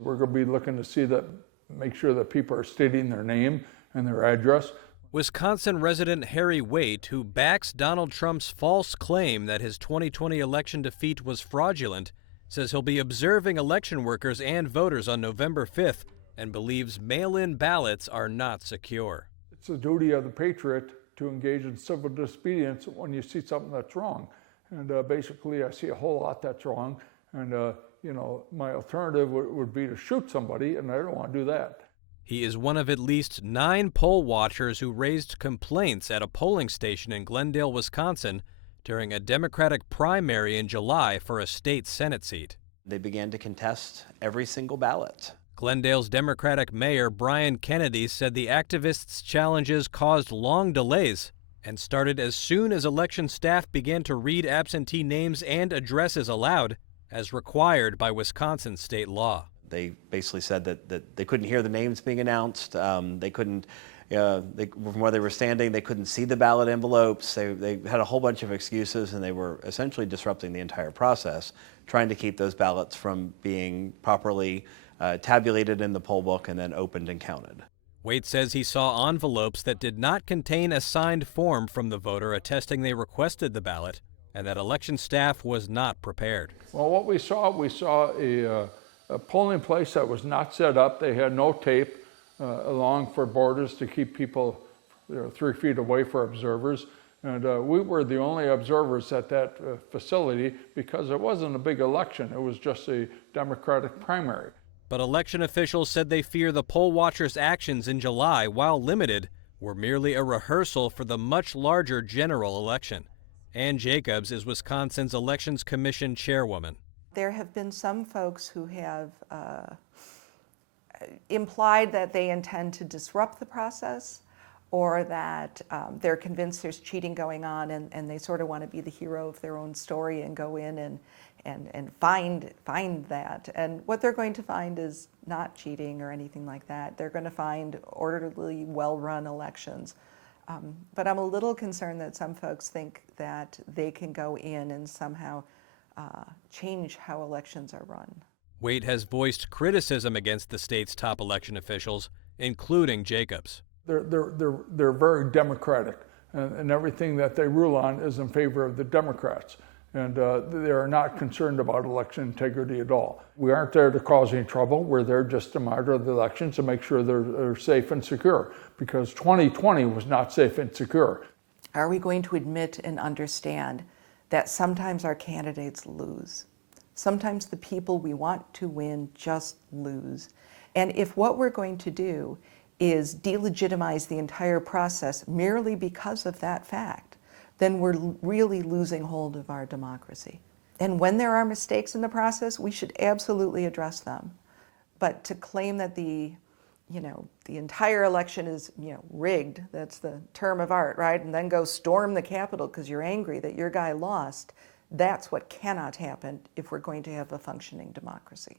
We're going to be looking to see that, make sure that people are stating their name and their address. Wisconsin resident Harry Waite, who backs Donald Trump's false claim that his 2020 election defeat was fraudulent, says he'll be observing election workers and voters on November 5th and believes mail-in ballots are not secure. It's the duty of the patriot to engage in civil disobedience when you see something that's wrong. And basically, I see a whole lot that's wrong. And, my alternative would be to shoot somebody, and I don't want to do that. He is one of at least 9 poll watchers who raised complaints at a polling station in Glendale, Wisconsin, during a Democratic primary in July for a state Senate seat. They began to contest every single ballot. Glendale's Democratic Mayor Brian Kennedy said the activists' challenges caused long delays and started as soon as election staff began to read absentee names and addresses aloud, as required by Wisconsin state law. They basically said that they couldn't hear the names being announced. They couldn't, from where they were standing, they couldn't see the ballot envelopes. They had a whole bunch of excuses, and they were essentially disrupting the entire process, trying to keep those ballots from being properly tabulated in the poll book and then opened and counted. Waite says he saw envelopes that did not contain a signed form from the voter attesting they requested the ballot, and that election staff was not prepared. Well, what we saw a polling place that was not set up. They had no tape along for borders to keep people 3 feet away for observers. And we were the only observers at that facility because it wasn't a big election. It was just a Democratic primary. But election officials said they fear the poll watchers' actions in July, while limited, were merely a rehearsal for the much larger general election. Ann Jacobs is Wisconsin's Elections Commission chairwoman. There have been some folks who have implied that they intend to disrupt the process, or that they're convinced there's cheating going on, and they sort of want to be the hero of their own story and go in and find that. And what they're going to find is not cheating or anything like that. They're going to find orderly, well-run elections. But I'm a little concerned that some folks think that they can go in and somehow change how elections are run. Waite has voiced criticism against the state's top election officials, including Jacobs. They're very democratic, and everything that they rule on is in favor of the Democrats. And they are not concerned about election integrity at all. We aren't there to cause any trouble. We're there just to monitor the elections to make sure they're safe and secure, because 2020 was not safe and secure. Are we going to admit and understand that sometimes our candidates lose? Sometimes the people we want to win just lose. And if what we're going to do is delegitimize the entire process merely because of that fact, then we're really losing hold of our democracy. And when there are mistakes in the process, we should absolutely address them. But to claim that the entire election is, rigged, that's the term of art, right? And then go storm the Capitol because you're angry that your guy lost, that's what cannot happen if we're going to have a functioning democracy.